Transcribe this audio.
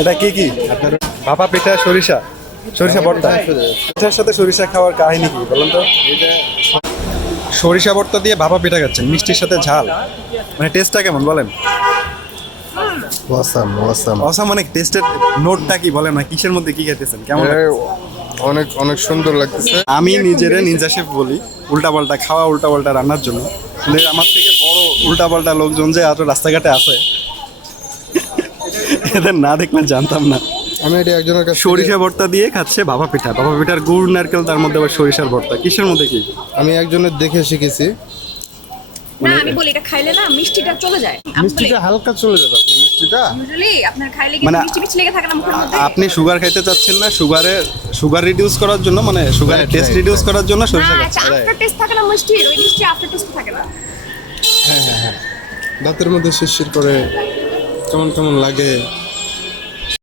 এটা কি কি আপনার? ভাপা পিঠা, সরিষা সরিষা ভর্তা। পিঠার সাথে সরিষা খাওয়ার কাহিনী কি বলুন তো? সরিষা ভর্তা দিয়ে ভাপা পিঠা খাচ্ছেন, মিষ্টির সাথে ঝাল, মানে টেস্টটা কেমন বলেন? ওয়াসাম ওয়াসাম অসাম, মানে টেস্টের নোটটা কি বলেন না, কিসের মধ্যে কি খাইতেছেন, কেমন এ, লাগছে? অনেক অনেক সুন্দর লাগতেছে। আমি নিজেরে নিনজা শেফ বলি উল্টাপাল্টা খাওয়া, উল্টাপাল্টা রান্নার জন্য। কিন্তু আমার থেকে বড় উল্টাপাল্টা লোকজন যে আরো রাস্তাঘাটে আছে, এদের না দেখলে জানতাম না। আমি এটি একজনের কাছে সরিষা ভর্তা দিয়ে খাচ্ছে ভাপা পিঠা, ভাপা পিঠার গুড় নারকেল, তার মধ্যে আবার সরিষার ভর্তা, কিসের মধ্যে কি? আমি একজনের দেখে শিখেছি। না আমি বলি এটা খাইলে না মিষ্টিটা চলে যায়। মিষ্টিটা হালকা চলে যাবে, আপনি মিষ্টিটা ইউজুয়ালি আপনার খাইলে কি মানে মিষ্টি মিষ্টি লেগে থাকে না মুখের মধ্যে? আপনি সুগার খাইতে চাচ্ছেন না, সুগার রিডিউস করার জন্য, মানে সুগারের Right, test right, reduce right. করার জন্য না সরিষা আচ্ছা, খাচ্ছেন। আফটার টেস্ট থাকে না মিষ্টি, ওই মিষ্টি আফটার টেস্ট থাকে না। দাঁতের মধ্যে শিরশির করে কেমন কেমন লাগে।